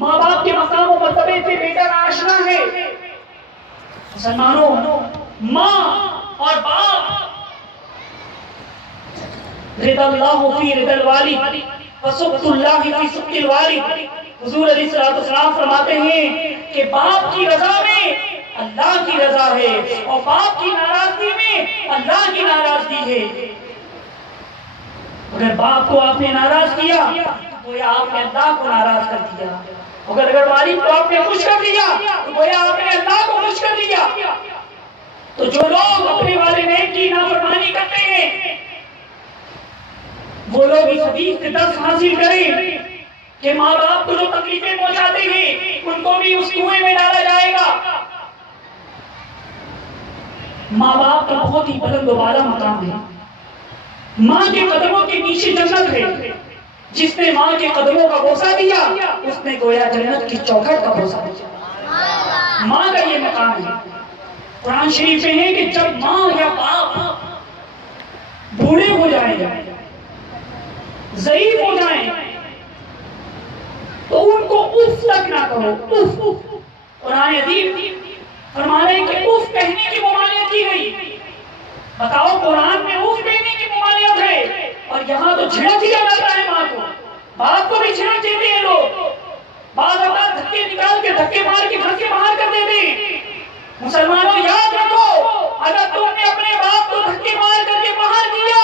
ماں باپ کے مقام و مرتبے سے بیٹا ناشنا ہے۔ مسلمانوں، ماں اور باپ، رضا اللہ فی رضا الوالد وسخط اللہ فی سخط الوالد۔ حضور علیہ السلام فرماتے ہیں کہ باپ کی رضا میں اللہ کی رضا ہے اور باپ کی ناراضگی میں اللہ کی ناراضگی ہے۔ اگر باپ کو آپ نے ناراض کیا تو گویا آپ نے اللہ کو ناراض کر دیا، اگر والد کو آپ نے خوش کر دیا تو گویا آپ نے اللہ کو خوش کر دیا۔ تو جو لوگ اپنے والدین کی نافرمانی کرتے ہیں وہ لوگ اس حدیث سے درس حاصل کریں کہ ماں باپ کو جو تکلیفیں پہنچاتے ہیں ان کو بھی اس کنویں میں ڈالا جائے گا۔ ماں باپ کا بہت ہی بلند و بالا مقام ہے۔ ماں کے قدموں کے نیچے جنت ہے۔ جس نے ماں کے قدموں کا بوسہ دیا اس نے گویا جنت کی چوکھٹ کا بوسہ دیا۔ ماں کا یہ مقام ہے۔ قرآن شریف میں ہے کہ جب ماں یا باپ بوڑھے ہو جائیں، ضعیف ہو جائیں تو ان کو اف تک نہ کہو۔ اف، قرآن عظیم فرما رہے ہیں کہ اف کہنے کی ممانعت کی گئی۔ بتاؤ، قرآن میں اف کہنے کی ممانعت ہے اور یہاں تو جھڑک دیا جاتا ہے ماں کو، باپ کو بھی جھڑک دیتے ہیں لوگ۔ بعض اوقات دھکے نکال کے، دھکے مار کے گھر سے باہر کر دیتے ہیں۔ مسلمانوں یاد رکھو، اگر تم نے اپنے باپ کو دھکے مار کر کے باہر کیا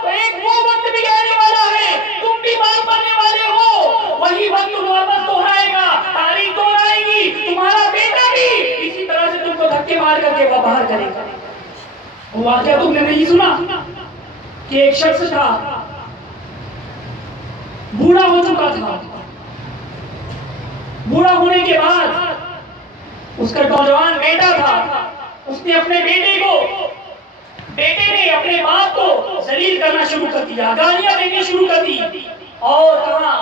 تو ایک وہ وقت بھی آنے والا ہے، تم بھی باپ بننے والے ہو، وہی وقت واپس دوہرائے گا، تاریخ دوہرائے گی، تمہارا بیٹا بھی اسی طرح سے تم کو دھکے مار کر کے وہ باہر کرے گا۔ وہ واقعہ تم نے نہیں سنا کہ ایک شخص تھا، بوڑھا ہو چکا تھا، بوڑھا ہونے کے بعد اس کا نوجوان بیٹا تھا، اس نے اپنے بیٹے نے اپنے باپ کو ذلیل کرنا شروع کر دیا، گالیاں دینے شروع کر دی اور کہا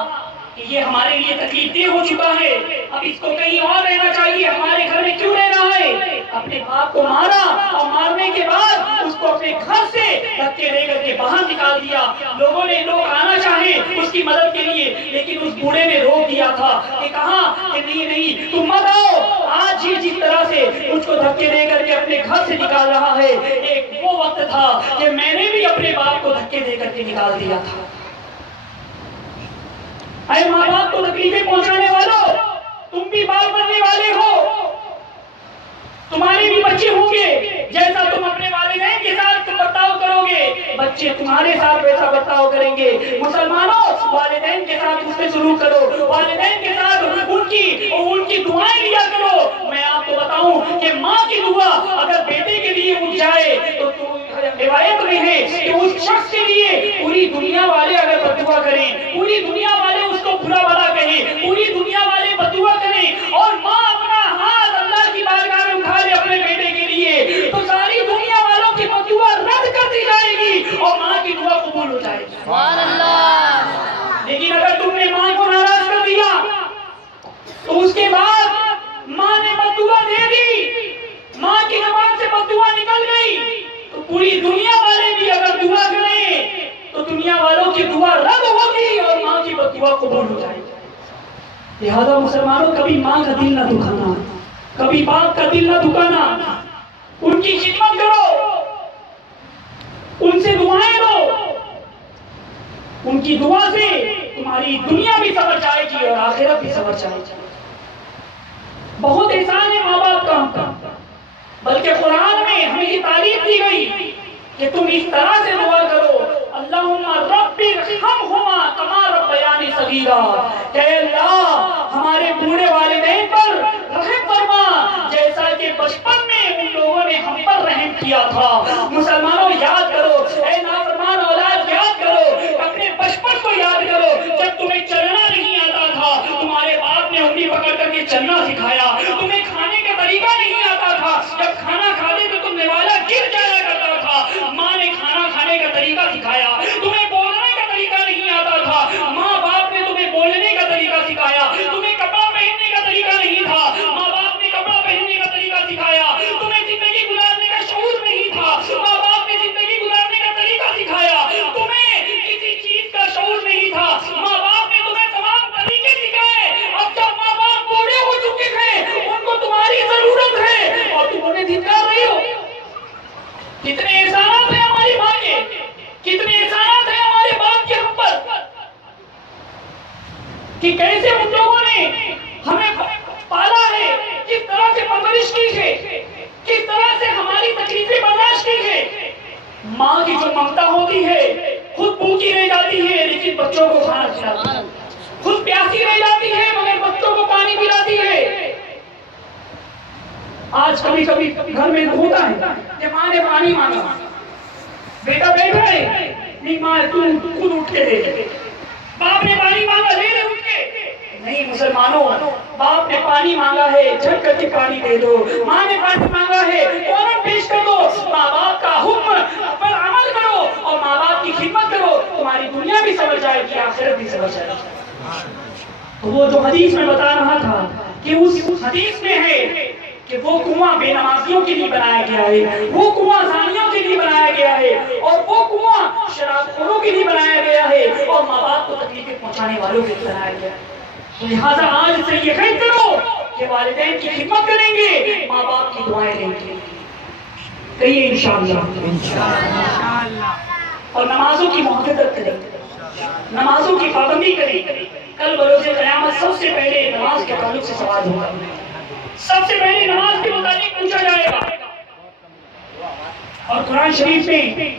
کہ یہ ہمارے لیے تکلیف دہ ہو چکا ہے، اب اس کو کہیں اور رہنا چاہیے، ہمارے گھر میں کیوں رہ رہا ہے۔ اپنے باپ کو مارا اور مارنے کے بعد اس کو اپنے گھر سے دھکے دے کر کے باہر نکال دیا۔ لوگ آنا چاہیں اس کی مدد کے لیے، لیکن اس بوڑھے نے روک دیا تھا کہ کہا کہ نہیں تم مت آؤ، آج یہ جس طرح سے مجھ کو دھکے دے کر کے اپنے گھر سے نکال رہا ہے، ایک وہ وقت تھا کہ میں نے بھی اپنے باپ کو دھکے دے کر کے نکال دیا تھا۔ اے ماں باپ کو تکلیفیں پہنچانے والوں، تم بھی باپ بننے والے ہو، تمہارے بھی بچے ہوں گے، جیسا تم اپنے والدین کے ساتھ برتاؤ کرو گے بچے تمہارے ساتھ ویسا برتاؤ کریں گے۔ مسلمانوں، والدین کے ساتھ اس سے سلوک کرو، والدین کے ساتھ ان کی دعائیں لیا کرو۔ میں آپ کو بتاؤں کہ ماں کی دعا اگر بیٹے کے لیے اٹھ جائے تو روایت میں ہے کہ اس شخص کے لیے پوری دنیا والے اگر بددعا کریں، پوری دنیا والے اس کو برا بھلا کہیں، پوری دنیا والے بددعا کریں اور ماں اپنا ہاتھ اللہ کی بارگاہ میں اٹھا لے اپنے بیٹے کے لیے تو ساری دنیا والوں کی بددعا رد کر دی جائے گی اور ماں کی دعا قبول ہو جائے گی۔ سبحان اللہ۔ لیکن اگر تم نے ماں کو ناراض کر دیا تو اس کے بعد ماں نے بددعا دے دی، ماں کی زبان سے بددعا نکل گئی تو پوری دنیا والے بھی اگر دعا کریں تو دنیا والوں کی دعا رد ہوگی اور ماں کی بددعا قبول ہو جائے گی۔ لہذا مسلمانوں، کبھی ماں کا دل نہ دکھانا، کبھی باپ کا دل نہ دکھانا، ان کی خدمت کرو، ان سے دعائیں لو، ان کی دعا سے تمہاری دنیا بھی سنور جائے گی اور آخرت بھی سنور جائے گی۔ بہت احسان ہے ماں باپ کا ہم پر، بلکہ قرآن میں ہمیں یہ تعلیم دی گئی کہ تم اس طرح سے دعا کرو، اللہم رب ارحمہما کما ربیانی صغیرا، کہ اللہ ہمارے بوڑھے والدین پر رحم فرما جیسا کہ بچپن میں ان لوگوں نے ہم پر رحم کیا تھا۔ مسلمانوں، یاد کرو، اے نافرمان اولاد، یاد کرو، اپنے بچپن کو یاد کرو، جب تمہیں چلنا نہیں آتا تھا تمہارے باپ نے انگلی پکڑ کر کے چلنا سکھایا، تمہیں کھانے کا طریقہ نہیں آتا تھا، جب کھانا کھاتے تو تم نوالا گر جایا کرتا تھا، ماں نے کھانا کھانے کا طریقہ سکھایا، تمہیں بولنے کا طریقہ نہیں آتا تھا، ماں باپ نے تمہیں بولنے کا طریقہ سکھایا، تمہیں کپڑا پہننے کا طریقہ نہیں تھا، ماں باپ نے کپڑا پہننے کا طریقہ سکھایا، تمہیں زندگی گزارنے کا شعور نہیں تھا، ماں باپ نے زندگی گزارنے کا طریقہ سکھایا، تمہیں کسی چیز کا شعور نہیں تھا، ماں باپ نے تمہیں تمام طریقے سکھائے۔ اب جب ماں ان لوگوں نے ہمیں پالا ہے، کس طرح سے پرورش کی ہے، کس طرح سے ہماری تکلیفیں برداشت کی ہے۔ ماں کی جو ممتا ہوتی ہے، خود بھوکی رہ جاتی ہے لیکن بچوں کو کھانا کھلاتی ہے، خود پیاسی رہ جاتی ہے مگر بچوں کو پانی پلاتی ہے۔ آج کبھی کبھی گھر میں ہوتا ہے کہ ماں نے پانی مانگا، بیٹا بیٹھا ہے، نہیں ماں تم خود اٹھ کے دے، باپ نے پانی مانگا، لے لے اٹھ کے، نہیں مسلمانوں، باپ نے پانی مانگا ہے جھٹ کر کے پانی دے دو، ماں نے پانی مانگا ہے فوراً پیش کر دو، ماں باپ کا حکم پر عمل کرو اور ماں باپ کی خدمت کرو، تمہاری دنیا بھی سمجھ جائے گی، آخرت بھی سمجھ جائے گی۔ وہ جو حدیث میں بتا رہا تھا کہ اس حدیث میں ہے کہ وہ کنواں بے نمازیوں کے لیے بنایا گیا ہے، وہ کنواں زانیوں کے لیے بنایا گیا ہے، اور وہ کنواں شراب خوروں کے لیے بنایا گیا ہے، اور ماں باپ کو تکلیفیں پہنچانے والوں کے لیے بنایا گیا ہے۔ لہٰذا آج سے یہ قید کرو کہ والدین کی خدمت کریں گے، ماں باپ کی دعائیں لیں گے، کہیے انشاءاللہ، اور نمازوں کی محافظت کریں، نمازوں کی پابندی کریں۔ کل بروز قیامت سب سے پہلے نماز کے تعلق سے سوال ہوگا، سب سے پہلے نماز کے متعلق پوچھا جائے گا۔ اور قرآن شریف میں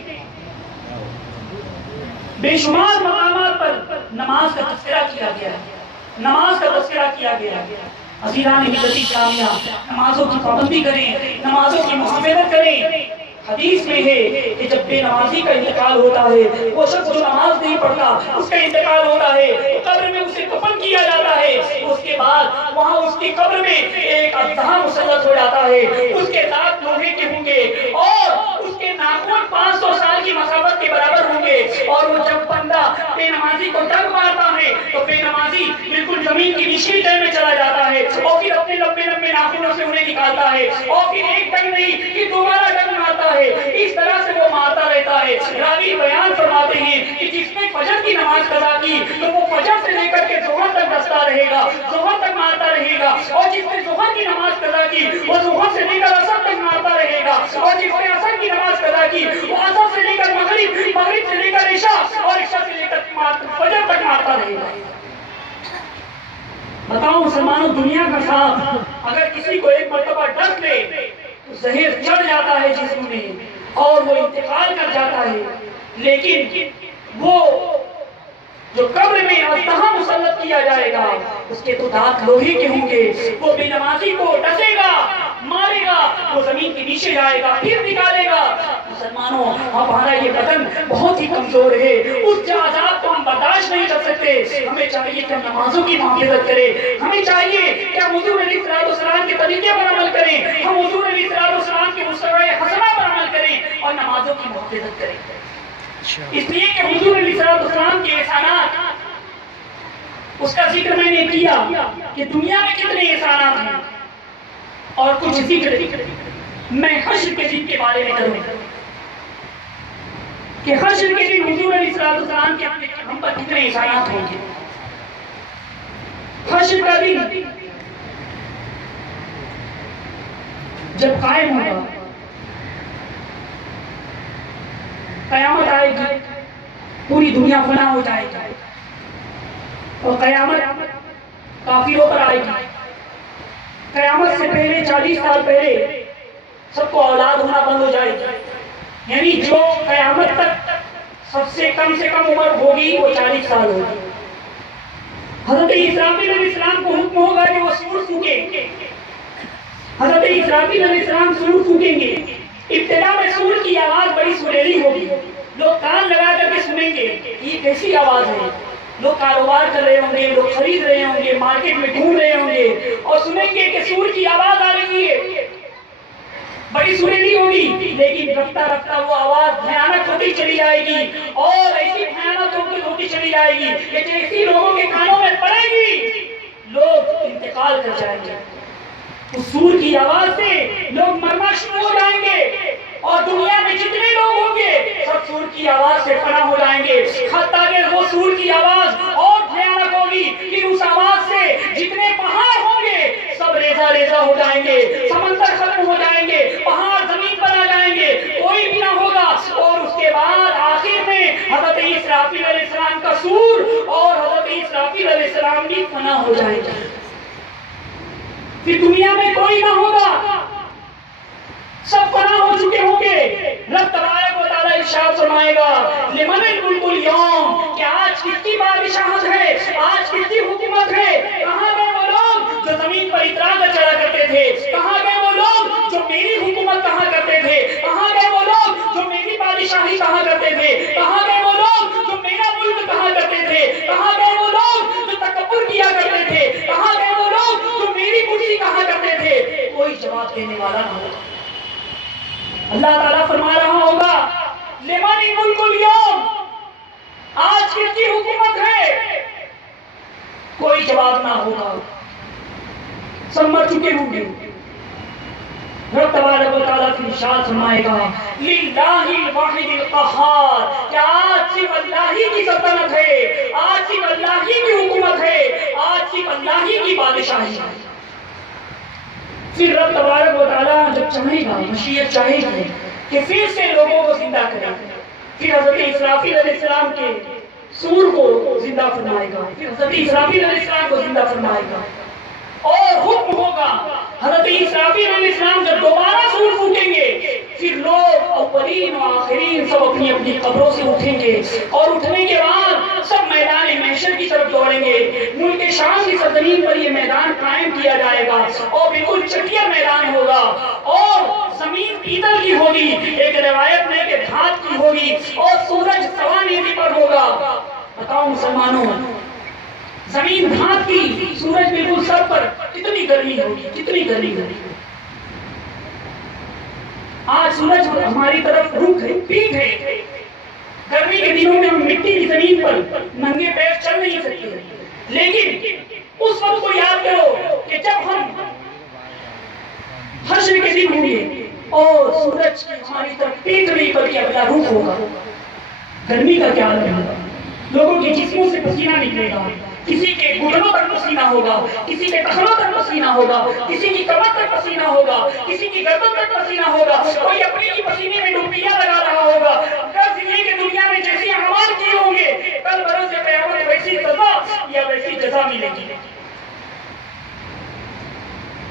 بے شمار مقامات پر نماز کا تذکرہ کیا گیا ہے، نماز کا تذکرہ کیا گیا ہے۔ عزیزان ملت اسلامیہ، نمازوں کی پابندی کریں، نمازوں کی محافظت کریں۔ حدیث میں ہے کہ جب بے نمازی کا انتقال ہوتا ہے، وہ شخص جو نماز نہیں پڑھتا اس کا انتقال ہوتا ہے، قبر میں اسے دفن کیا جاتا ہے، اس کے بعد وہاں اس کی قبر میں ایک اژدہا مسلط ہو جاتا ہے، اس کے دانت لوہے کے ہوں گے اور اس کے ناخن 500 سال کی مسافت کے برابر ہوں گے، اور وہ جب بندہ بے نمازی کو ڈنک مارتا ہے تو بے نمازی بالکل زمین کی نچلی تہہ میں چلا جاتا ہے، اور پھر اپنے لمبے لمبے ناخنوں سے انہیں نکالتا ہے، اور پھر ایک ڈنک نہیں کہ دوبارہ ڈنک مارتا ہے۔ اس طرح سے وہ مارتا رہتا ہے۔ راوی بیان فرماتے ہیں کہ جس نے فجر کی نماز قضا کی تو وہ فجر سے لے کر کے ظہر تک ڈستا رہے گا، ظہر تک مارتا رہے گا، اور جس نے ظہر کی نماز قضا کی وہ ظہر سے لے کر عصر تک مارتا رہے گا، اور جس نے عصر کی نماز قضا کی وہ عصر سے لے کر مغرب، مغرب سے لے کر عشاء، اور عشاء سے لے کر فجر تک مارتا رہے گا۔ بتاؤ مسلمانوں، دنیا کا ساتھ اگر کسی کو ایک مرتبہ ڈس لے تو زہر چڑھ جاتا ہے جسم میں اور وہ انتقال کر جاتا ہے، لیکن وہ جو قبر میں اژدہا مسلط کیا جائے گا اس کے تو دانت لوہے کے ہوں گے، وہ بے نمازی کو ڈسے گا، مارے گا، وہ زمین کے نیچے جائے گا، پھر نکالے گا۔ مسلمانوں، ہمارا یہ بدن بہت ہی کمزور ہے، اس عذاب کو ہم برداشت نہیں کر سکتے۔ ہمیں چاہیے کہ ہم نمازوں کی محافظت کریں، ہمیں چاہیے کہ ہم حضور علیہ السلام کے طریقے پر عمل کریں، ہم حضور علیہ السلام کے مصطفی حسنہ پر عمل کریں اور نمازوں کی محافظت کریں، اس لیے کہ حضور علیہ السلام کے احسانات، اس کا ذکر میں نے کیا کہ دنیا میں کتنے احسانات ہیں، اور کچھ ذکر میں حشر کے دن کے بارے میں کروں کہ حشر کے دن حضور علیہ السلام کے ہم پر کتنے احسانات ہوں گے۔ حشر کا دن جب قائم ہوگا، قیامت آئے گی، پوری دنیا فنا ہو جائے گی، اور قیامت کافروں پر آئے گی۔ قیامت سے پہلے 40 سال پہلے سب کو اولاد ہونا بند ہو جائے گی، یعنی جو قیامت تک سب سے کم عمر ہوگی وہ 40 سال ہوگی۔ حضرت اسرافیل علیہ السلام کو حکم ہوگا کہ وہ سور پھونکیں گے، حضرت اسرافیل علیہ السلام سور پھونکیں گے۔ ابتدا میں سور کی آواز بڑی سریلی ہوگی، لوگ کان لگا کر کے سنیں گے یہ کیسی آواز ہے، لوگ کاروبار کر رہے ہوں گے، لوگ خرید رہے ہوں گے، مارکیٹ میں گھوم رہے ہوں گے اور سنیں گے کہ سور کی آواز آ رہی ہے، بڑی سریلی ہوگی، لیکن رفتہ رفتہ وہ آواز بھیانک ہوتی چلی جائے گی اور ایسی بھیانک ہوتی چلی جائے گی کہ جیسی لوگوں کے کانوں میں پڑے گی لوگ انتقال کر جائیں گے۔ اس سور کی آواز سے لوگ مرنا شروع ہو جائیں گے اور دنیا میں جتنے لوگ ہوں گے سب سور کی آواز سے فنا ہو جائیں گے، حتیٰ کہ وہ سور کی آواز اور بھیانک ہوگی کہ اس آواز سے جتنے پہاڑ ہوں گے سب ریزہ ریزہ ہو جائیں گے، سمندر ختم ہو جائیں گے، پہاڑ زمین پر آ جائیں گے، کوئی بھی نہ ہوگا، اور اس کے بعد آخر میں حضرت اسرافیل علیہ السلام کا سور اور حضرت اسرافیل علیہ السلام بھی فنا ہو جائیں گے. پھر دنیا میں کوئی نہ ہوگا, سب فنا ہو چکے ہوں گے. رب تبارک و تعالیٰ ارشاد فرمائے گا لمن الملک اليوم, کہ آج کس کی بادشاہت ہے, آج کس کی حکومت ہے. کہاں گئے وہ لوگ جو زمین پر اترا کر چلا کرتے تھے, کہاں گئے وہ لوگ جو میری حکومت کہا کرتے تھے, کہاں گئے وہ لوگ جو میری بادشاہی کہا کرتے تھے, کہاں گئے وہ لوگ جو میرا ملک کہا کرتے تھے, کہاں گئے وہ لوگ جو تکبر کیا کرتے تھے, کہاں گئے وہ لوگ جو میری کرسی کہا کرتے تھے. کوئی جواب دینے والا نہ ہوگا. اللہ تعالیٰ فرما رہا ہوگا لمن الملک اليوم, آج کس کی حکومت ہے, کوئی جواب نہ ہوگا, سب مر چکے ہوں گے. رب تبارک و تعالیٰ کی ارشاد فرمائے گا للہ الواحد القہار, کہ آج صرف اللہ ہی کی سلطنت ہے, آج صرف اللہ ہی کی حکومت ہے, آج صرف اللہ ہی کی بادشاہی ہے. پھر رب تبارک و تعالیٰ جب چاہے گا, مشیت چاہے گا کہ پھر سے لوگوں کو زندہ کرے, پھر حضرت اسرافیل علیہ السلام کے سور کو زندہ فرمائے گا, پھر حضرت اسرافیل علیہ السلام کو زندہ فرمائے گا, اور حکم ہوگا حضرت اسرافیل علیہ السلام جب دوبارہ سور پھونکیں گے, پھر لوگ اولین و آخرین سب اپنی اپنی قبروں سے اٹھیں گے, اور اٹھنے کے بعد سب میدان محشر کی طرف دوڑیں گے. ملک شام کی سرزمین پر یہ میدان قائم کیا جائے گا, اور بالکل چٹیا میدان ہوگا, اور زمین پیتل کی ہوگی, ایک روایت میں کہ دھات کی ہوگی, اور سورج سوا نیزی پر ہوگا. بتاؤ مسلمانوں, زمین دھات کی, سورج بالکل سر پر, کتنی گرمی ہوگی, کتنی گرمی ہوگی. آج سورج ہماری طرف رخ ہے, پیٹ ہے. گرمی کے دنوں میں ہم مٹی کی زمین پر ننگے پیر چل نہیں سکتے, لیکن اس وقت کو یاد کرو کہ جب ہم حشر کے دن ہوں گے اور سورج ہماری طرف پیٹ نہیں بلکہ اپنا رخ ہوگا, گرمی کا کیا حال ہوگا. لوگوں کے جسموں سے پسینہ نکلے گا, کسی کے گھٹنوں تک پسینہ ہوگا, کسی کے ٹخنوں تک پسینہ ہوگا, کسی کی کمر تک پسینہ ہوگا, کسی کی گردن تک پسینہ ہوگا, کوئی اپنی ہی پسینے میں ڈبکیاں لگا رہا ہوگا. غرض یہ کہ دنیا میں جیسی اعمال کیے ہوں گے, کل بروز قیامت ویسی سزا یا ویسی جزا ملے گی.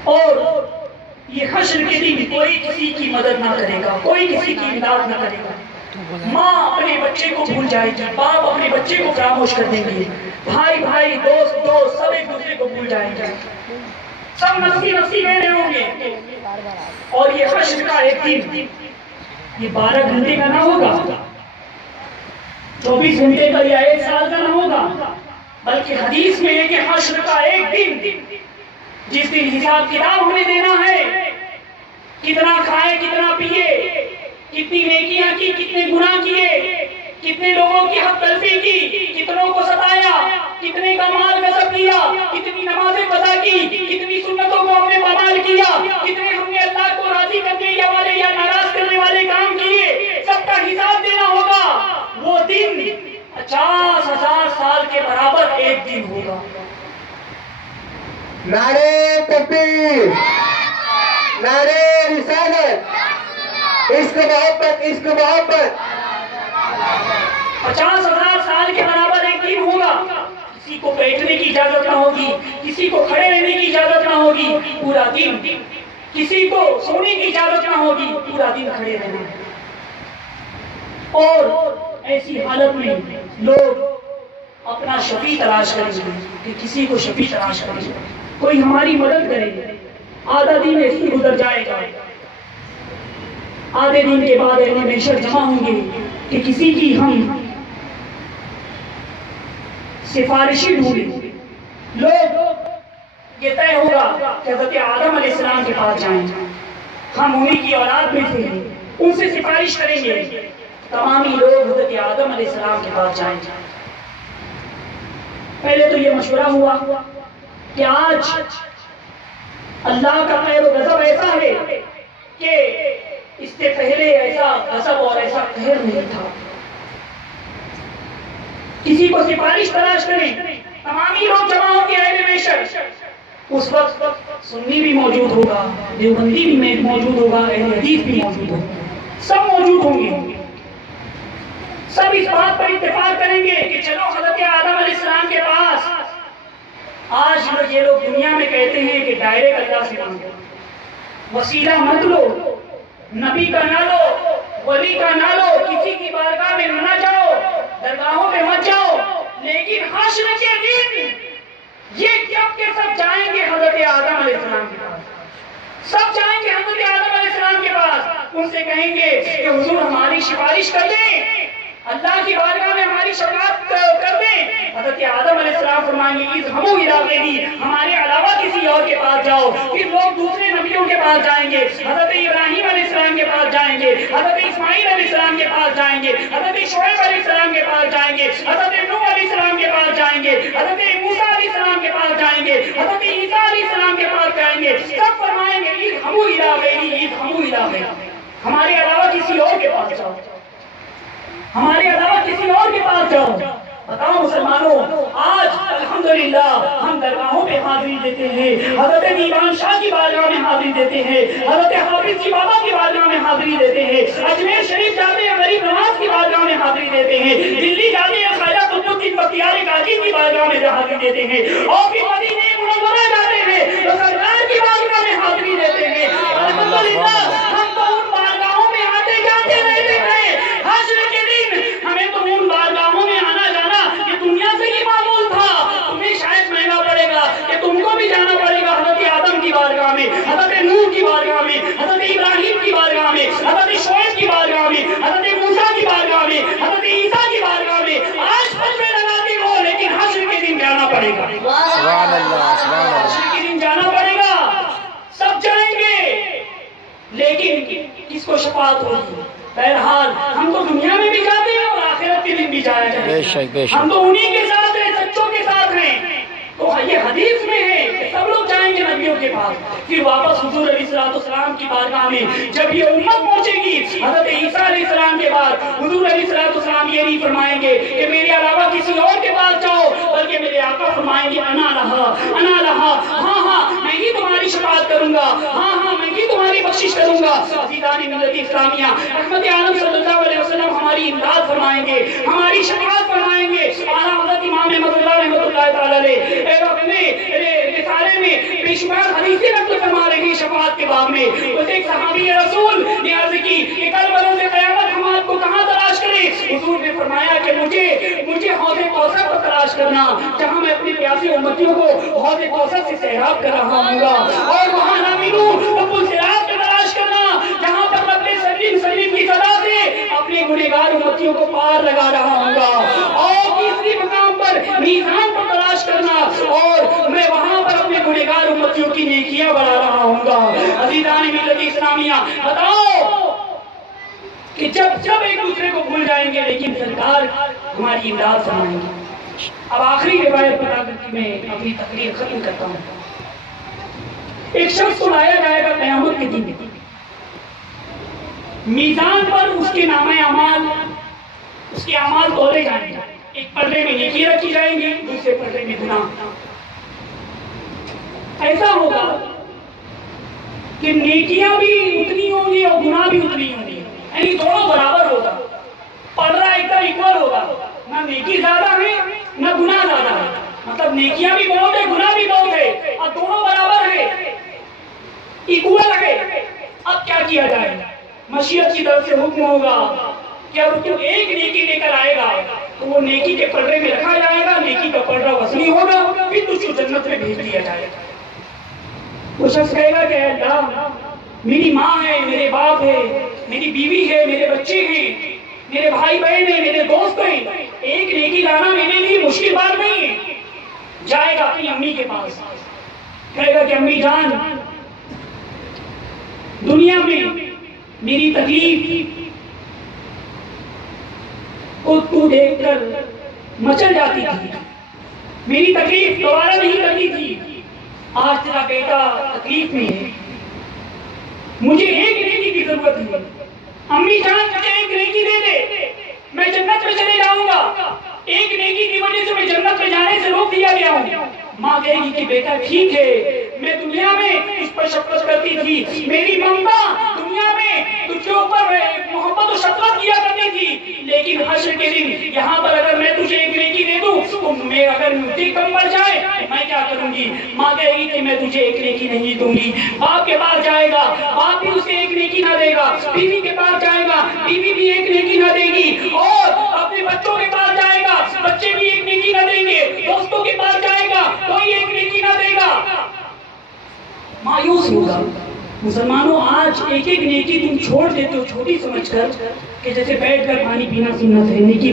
اور یہ حشر کے دن کوئی کسی کی مدد نہ کرے گا, کوئی کسی کی امداد نہ کرے گا. ماں اپنے بچے کو بھول جائے گی, باپ اپنے بچے کو فراموش کر دیں گے, بھائی بھائی, دوست دوست, سب ایک دوسرے کو بھول جائیں گے, سب نفسی نفسی رہنے ہوں گے. اور یہ حشر کا ایک دن یہ 12 گھنٹے کا نہ ہوگا, 24 گھنٹے کا یا 1 سال کا نہ ہوگا, بلکہ حدیث میں ہے کہ حشر کا ایک دن, جس دن حساب کتاب ہمیں دینا ہے, کتنا کھائے, کتنا پیے, کتنی نیکیاں کی, کتنے گناہ کیے, کتنے لوگوں کی حق تلفی کی, کتنوں کو ستایا, کتنے کا مال غصب کیا, کتنی نمازیں قضا کی, کتنی سنتوں کو ہم نے پامال کیا, کتنے ہم نے اللہ کو راضی کرنے والے یا ناراض کرنے والے کام کیے, سب کا حساب دینا ہوگا. وہ دن 50,000 سال کے برابر ایک دن ہوگا. نعرے تکبیر, نعرے رسالت, عشق محبت, عشق محبت. 50,000 سال کے برابر ایک دن ہوگا. کسی کو بیٹھنے کی اجازت نہ ہوگی, کسی کو کھڑے رہنے کی اجازت نہ ہوگی, پورا دن. کسی کو سونے کی اجازت نہ ہوگی, پورا دن کھڑے رہنا. اور ایسی حالت میں لوگ اپنا شفیع تلاش کریں گے کہ کسی کو شفیع تلاش کریں گے, کوئی ہماری مدد کرے. آدھا دن ایسی گزر جائے گا, آدھے دن کے بعد اہل محشر جمع ہوں گے کہ کسی کی ہم سفارشی ڈھونڈیں. لوگ یہ طے ہوگا کہ حضرت آدم علیہ السلام کے پاس جائیں, ہم انہیں کی اولاد میں سے ہیں, ان سے سفارش کریں گے. تمامی لوگ حضرت آدم علیہ السلام کے پاس جائیں. پہلے تو یہ مشورہ ہوا کہ آج اللہ کا قہر و غضب ایسا ہے کہ اس سے پہلے ایسا غضب اور ایسا قہر نہیں تھا. کسی کو سفارش تلاش کریں. تمامی لوگ جمع ہوں گے اہل محشر. اس وقت سنی بھی موجود ہوگا, دیوبندی بھی موجود ہوگا, اہل حدیث بھی موجود ہوگا, سب موجود ہوں گے. سب اس بات پر اتفاق کریں گے کہ چلو حضرت آدم علیہ السلام کے پاس. آج یہ لوگ دنیا میں کہتے ہیں کہ ڈائریکٹ اللہ سے مانگو, وسیلہ مت لو, نبی کا نہ لو, ولی کا نہ لو, کسی کی بارگاہ میں نہ جاؤ, درگاہوں پہ مت جاؤ. لیکن حشر کے دن یہ جب کہ سب جائیں گے حضرت آدم علیہ السلام کے پاس, سب جائیں گے حضرت آدم علیہ السلام کے پاس, ان سے کہیں گے کہ حضور ہماری سفارش کر دیں, اللہ کی بارگاہ میں ہماری شفاعت کر دیں. حضرت آدم علیہ السلام فرمائیں گے اذهبوا الی غیری, ہمارے علاوہ کسی اور کے پاس جاؤ. پھر لوگ دوسرے نبیوں کے پاس جائیں گے, حضرت ابراہیم علیہ السلام کے پاس جائیں گے, حضرت اسماعیل علیہ السلام کے پاس جائیں گے, حضرت شعیب علیہ السلام کے پاس جائیں گے, حضرت نوح علیہ السلام کے پاس جائیں گے, حضرت موسیٰ علیہ السلام کے پاس جائیں گے, حضرت عیسیٰ علیہ السلام کے پاس جائیں گے. سب فرمائیں گے اذهبوا الی غیری, اذهبوا الی غیری, ہمارے علاوہ کسی اور کے پاس جاؤ, ہمارے علاوہ کسی اور کے پاس جاؤ. بتاؤ مسلمانوں, آج الحمدللہ ہم درگاہوں پہ حاضری دیتے ہیں, حضرت دیوان شاہ کی بارگاہ میں حاضری دیتے ہیں, حضرت حافظ جی بابا کی بارگاہ میں حاضری دیتے ہیں, اجمیر شریف جاتے ہیں غریب نواز کی بارگاہ میں حاضری دیتے ہیں, دلی جاتے ہیں خواجہ قطب الدین بختیار کاظمی کی بارگاہ میں حاضری دیتے ہیں, اور پھر مدینہ منورہ جاتے ہیں تو سرکار کی بارگاہ میں حاضری دیتے ہیں. الحمدللہ ہم تو ان بارگاہوں میں آتے جاتے رہتے ہیں. حشر کے دن ہمیں تو ان بارگاہوں میں آنا جانا یہ دنیا سے ہی معمول تھا, تمہیں شاید مہنگا پڑے گا کہ تم کو بھی جانا پڑے گا حضرت آدم کی بارگاہ میں, حضرت نوح کی بارگاہ میں, حضرت ابراہیم کی بارگاہ میں, حضرت شعیب کی بارگاہ میں, حضرت موسیٰ کی بارگاہ میں, حضرت عیسیٰ کی بارگاہ میں. آج فجر لگاتے ہو لیکن حشر کے دن جانا پڑے گا. سبحان اللہ, سبحان اللہ. حشر کے دن جانا پڑے گا, سب جائیں گے, لیکن کس کو شفاعت ہوگی؟ بہرحال ہم تو دنیا میں بھی جاتے ہیں اور آخرت کے دن بھی جایا جائے گا. ہم تو انہی کے ساتھ ہیں, سچوں کے ساتھ ہیں. تو یہ حدیث میں ہے کہ سب لوگ جائیں گے نبیوں کے پاس, پھر واپس حضور علیہ السلام کی بارگاہ میں جب یہ امت پہنچے گی حضرت عیسیٰ علیہ السلام کے بعد, حضور علیہ السلام یہ نہیں فرمائیں گے کہ میرے علاوہ کسی اور کے پاس جاؤ, بلکہ میرے آقا فرمائیں گے انا لہا, انا لہا, ہاں ہاں میں ہی تمہاری شفاعت کروں گا, ہاں ہاں میں ہی تمہاری بخشش کروں گا. عزیزان ملت اسلامیہ, رحمت عالم صلی اللہ علیہ وسلم ہماری امداد فرمائیں گے, ہماری شفاعت فرمائیں گے. اعلیٰ حضرت امام احمد اللہ رحمۃ اللہ تعالی علیہ اپنے رسالے میں بے شمار حدیثیں نقل فرما رہے ہیں شفاعت کے باب میں. ایک صحابی رسول نے عرض کی کہ کل بروز قیامت ہم آپ کو کہاں تلاش کریں؟ حضور نے فرمایا کہ مجھے حوض کوثر کو تلاش کرنا, جہاں میں اپنی پیاسی امتیوں کو حوض کوثر سے سیراب کر رہا ہوں گا, اور وہاں نہ ملوں تو پل صراط کو تلاش کرنا, جہاں پر رب سلیم کی صدا سے اپنے گنہگار امتیوں کو پار لگا رہا ہوں گا, اور تیسری مقام پر میزان کو تلاش کرنا, اور میں وہاں پر اپنے گنہگار امتیوں کی نیکیاں بڑھا رہا ہوں گا. عزیزان ملت اسلامیہ, بتاؤ کہ جب ایک دوسرے کو بھول جائیں گے لیکن سرکار ہماری امداد فرمائیں گے. اب آخری روایت بتا کر کے میں اپنی تقریر ختم کرتا ہوں. ایک شخص کو لایا جائے گا قیامت کے دن, میزان پر اس کے نامہ اعمال, اس کے اعمال تولے جائیں گے. ایک پلڑے میں نیکی رکھی جائیں گی, دوسرے پلڑے میں گناہ. ایسا ہوگا کہ نیکیاں بھی اتنی ہوں گی اور گناہ بھی اتنی ہوں گی, یعنی دونوں برابر ہوگا, پلڑا ایک دم ایکول ہوگا, نہ نیکی زیادہ ہے نہ گناہ زیادہ ہے. مطلب نیکیاں بھی بہت ہے, گناہ بھی بہت ہے, اور دونوں برابر ہے, ایکول ہے. اب کیا کیا جائے؟ مشیت کی طرف سے حکم ہوگا کہ اب تو ایک نیکی لے کر آئے گا تو وہ نیکی کے پلڑے میں رکھا جائے گا, نیکی کا پلڑا وزنی ہوگا, پھر تجھ کو جنت میں بھیج دیا جائے گا. وہ شخص کہے گا کہ اللہ میری ماں ہے, میرے باپ ہے, میری بیوی ہے, میرے بچے ہیں, میرے بھائی بہن ہیں, میرے دوست ہیں, ایک نیکی لانا میرے لیے مشکل بات نہیں ہے. جائے گا اپنی امی کے پاس, کہے گا کہ امی جان, دنیا میں میری تکلیف کو تو دیکھ کر مچل جاتی تھی, میری تکلیف دوبارہ نہیں کرتی تھی. آج تیرا بیٹا تکلیف میں ہے, مجھے ایک نیکی کی ضرورت ہے. امی جان مجھے ایک نیکی دے دے, میں جنت میں چلے جاؤں گا. ایک نیکی کی وجہ سے میں جنت میں جانے سے روک دیا گیا ہوں. ماں کہے گی کہ بیٹا ٹھیک ہے, میں دنیا میں اس پر شفقت کرتی تھی, میری ممتا دنیا میں تجھ کے اوپر محبت و تو شفقت کیا کرتی تھی، لیکن حشر کے دن یہاں پر اگر میں تجھے ایک نیکی دے دوں تو میں اگر مجھے کم پڑ جائے میں کیا کروں گی؟ ماں کہے گی کہ میں تجھے ایک نیکی نہیں دوں گی۔ باپ کے پاس جائے گا، باپ بھی اسے ایک نیکی نہ دے گا۔ بیوی کے پاس جائے گا، بیوی بھی ایک نیکی نہ دے گی۔ اور اپنے بچوں کے پاس جائے گا، بچے بھی ایک نیکی نہ دیں گے۔ دوستوں کے پاس جائے گا، کوئی ایک نیکی نہ دے گا، مایوس ہوگا۔ مسلمانوں آج ایک ایک نیکی تم چھوڑ دیتے ہو چھوٹی سمجھ کر کہ جیسے بیٹھ کر پانی پینا سنت ہے، نیکی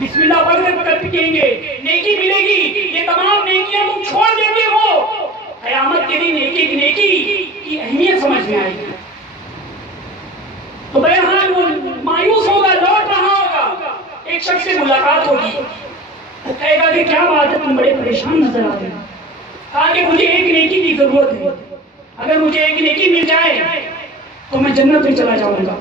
بسم اللہ پڑھ کر پیئیں گے نیکی ملے گی، یہ تمام نیکیاں تم چھوڑ دیتے ہو۔ قیامت کے دن ایک ایک نیکی کی اہمیت سمجھ میں آئے گی۔ تو بہرحال وہ مایوس ہوگا، لوٹ رہا ہوگا، ایک شخص سے ملاقات ہوگی، وہ کہے گا کہ کیا بات ہے تم بڑے پریشان نظر آتے ہیں؟ کہا کہ مجھے ایک نیکی کی ضرورت ہے، اگر مجھے ایک نیکی مل جائے تو میں جنت میں چلا جاؤں گا۔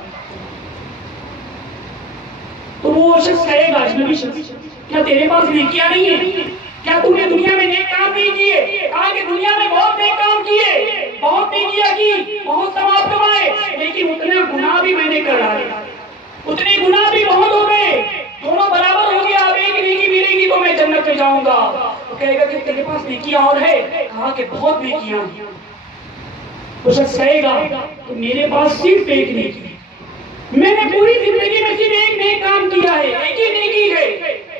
تو وہ شخص کہے گا، اجنبی شخص، کیا تیرے پاس نیکیاں نہیں ہیں؟ کیا تم نے دنیا میں نیک کام نہیں کیے؟ کہا کہ دنیا میں بہت نیک کام کیے، بہت نیکیاں کی، بہت ثواب کمائے، لیکن اتنا گناہ بھی میں نے کر ڈالے، اتنے گناہ بھی بہت ہو گئے، دونوں برابر ہو گیا، اب ایک نیکی ملے گی تو میں جنت میں جاؤں گا۔ وہ کہے گا کہ تیرے پاس نیکیاں اور ہے؟ کہا کہ بہت نیکیاں ہیں۔ وہ شخص کہے گا کہ میرے پاس صرف ایک نیکی ہے، میں نے پوری زندگی میں صرف ایک نیک کام کیا ہے، ایک ہی نیکی ہے۔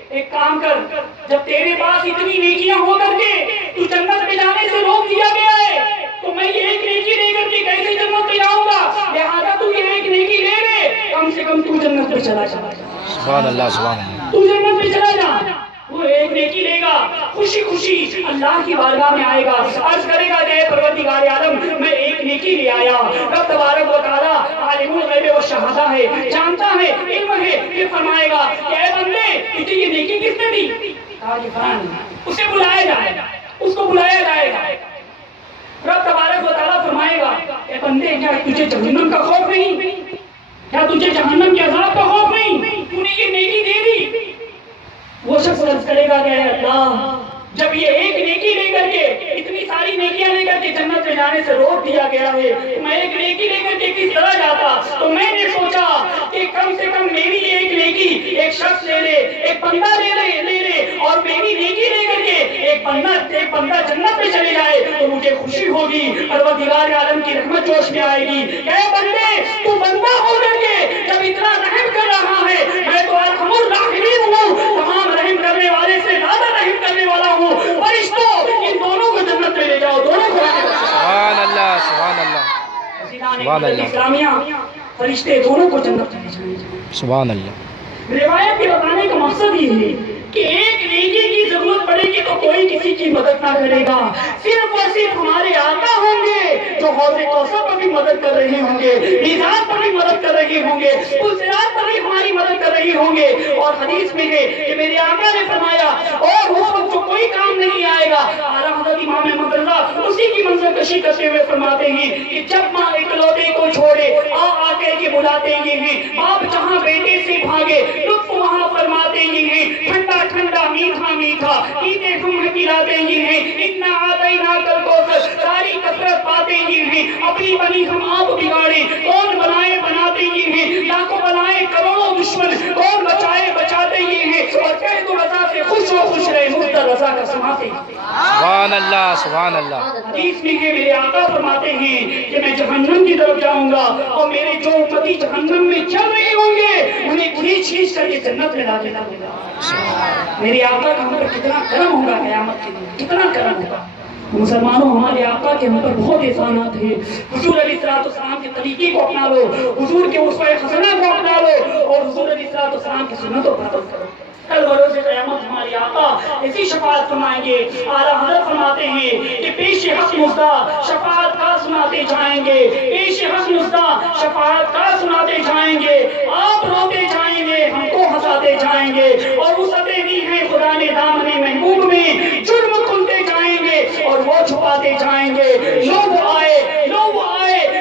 ایک کام کر، جب تیرے پاس اتنی نیکیاں ہو کر کے تو جنت میں جانے سے روک دیا گیا ہے تو میں یہ ایک نیکی لے کر کے کیسے جنت میں جاؤں گا؟ لہذا تو یہ ایک نیکی لے لے، کم سے کم تو جنت میں چلا جا۔ سبحان اللہ سبحان اللہ۔ تو جنت میں چلا جا۔ وہ ایک نیکی لے گا، خوشی خوشی اللہ کی بارگاہ میں آئے گا، عرض کرے گا کہ اے پروردگار عالم میں ایک نیکی لے آیا۔ رب تبارک و تعالیٰ عالم الغیب و شہادہ ہے، جانتا ہے، علم ہے، پھر فرمائے گا کہ اے بندے تجھے یہ نیکی کس نے دی؟ کہا کہ فلاں۔ اسے بلایا جائے گا، اس کو بلایا جائے گا۔ رب تبارک و تعالیٰ فرمائے گا اے بندے کیا تجھے جہنم کا خوف نہیں؟ کیا تجھے جہنم کے عذاب کا خوف نہیں؟ تو نے یہ نیکی دے دی۔ وہ شخص عرض کرے گا کہ اے اللہ جب یہ ایک نیکی لے کر کے اتنی ساری نیکیاں لے کر کے جنت میں جانے سے روک دیا گیا ہے، میں ایک نیکی لے کر کے کس طرح جاتا؟ تو میں نے سوچا کہ کم سے کم میری ایک نیکی ایک شخص لے لے، ایک بندہ لے لے اور میری نیکی لے کر کے ایک بندہ جنت میں چلے جائے تو مجھے خوشی ہوگی، پروردگار عالم کی رحمت جوش میں آئے گی۔ اے بندے تو بندہ ہو کر کے جب اتنا رحم کر رہا ہے، میں تو ارحم الراحمین ہوں، تمام رحم کرنے والے سے زیادہ رحم کرنے والا ہوں۔ فرشتوں ان دونوں کو جنت میں لے جاؤ، دونوں کو۔ سبحان اللہ سبحان اللہ سبحان اللہ۔ اسلامیہ فرشتے دونوں کو جنت میں لے جائیں۔ سبحان اللہ۔ روایت کے بتانے کا مقصد یہ ہے کہ ایک نیکی کی ضرورت پڑے گی تو کوئی کسی کی مدد نہ کرے گا، صرف اور صرف ہمارے آقا ہوں گے جو حوض کوثر پر بھی مدد کر رہے ہوں گے، میزان پر بھی مدد کر رہے ہوں گے، صراط پر بھی ہماری مدد کر رہے ہوں گے۔ اور حدیث میں ہے کہ میرے آقا نے فرمایا اور اس وقت جو کوئی کام نہیں آئے گا، اعلیٰ حضرت امام احمد رضا اسی کی منظر کشی کرتے ہوئے فرماتے ہیں کہ جب ماں اکلوتے کو چھوڑے آ کے بلاتے یہ ہیں، باپ جہاں بیٹے سے بھاگے لطف وہاں فرماتے یہ ہیں، ٹھنڈا ٹھنڈا میٹھا میٹھا پیتے ہم پلاتے یہ ہیں، اتنا اعطیناک الکوثر ساری کثرت پاتے یہ ہیں، اپنی بنی ہم آپ بگاڑے کون بنائے بناتے یہ ہیں، لاکھوں بنائے کروڑوں دشمن کون بچائے بچاتے یہ ہیں، اور کہہ دو رضا سے خوش ہو خوش رہے مفت رضا کا سماتے ہیں۔ سبحان اللہ سبحان اللہ۔ حدیث میں ہے میرے آقا فرماتے ہیں کہ میں جہنم کی طرف جاؤں گا اور میرے جو امتی جہنم میں چل رہے ہوں گے انہیں کھینچ کھینچ کر کے جنت میں لا کے لاؤں گا۔ میرے آقا کا ہم پر کتنا کرم ہوگا قیامت کے دن، کتنا کرم ہوگا۔ مسلمانوں ہمارے آقا کے ہم پر بہت احسانات ہیں۔ حضور علیہ السلام کے طریقے کو اپنا لو، حضور کے اسوہ حسنہ کو اپنا لو اور حضور علیہ السلام کی سنتوں پر عمل کرو۔ کل بروز قیامت ہمارے آقا ایسی شفاعت فرمائیں گے، اعلیٰ حضرت فرماتے ہیں کہ پیش حق مزدہ شفاعت کا سناتے جائیں گے، پیش حق مزدہ شفاعت کا سناتے جائیں گے، آپ روتے جائیں گے ہم کو ہنساتے جائیں گے، اور وسعتیں دی ہیں خدا نے دامن محبوب میں، جرم کھلتے جائیں گے اور وہ چھپاتے جائیں گے۔ لوگ آئے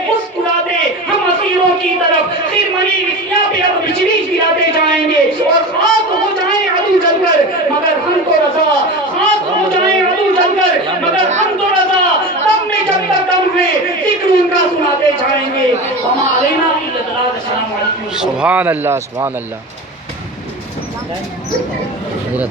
مسکراتے ہم اسیروں کی طرف، خرمنی نسیاں پہ اب بجلی گراتے جائیں گے، اور خاک ہو جائیں عدو جل کر مگر ہم کو رضا، خاک ہو جائیں عدو جل کر مگر ہم کو رضا، دم میں جب تک دم ہے ذکر ان کا سناتے جائیں گے۔ وما علینا الا البلاغ۔ السلام علیکم۔ سبحان اللہ سبحان اللہ. حضرت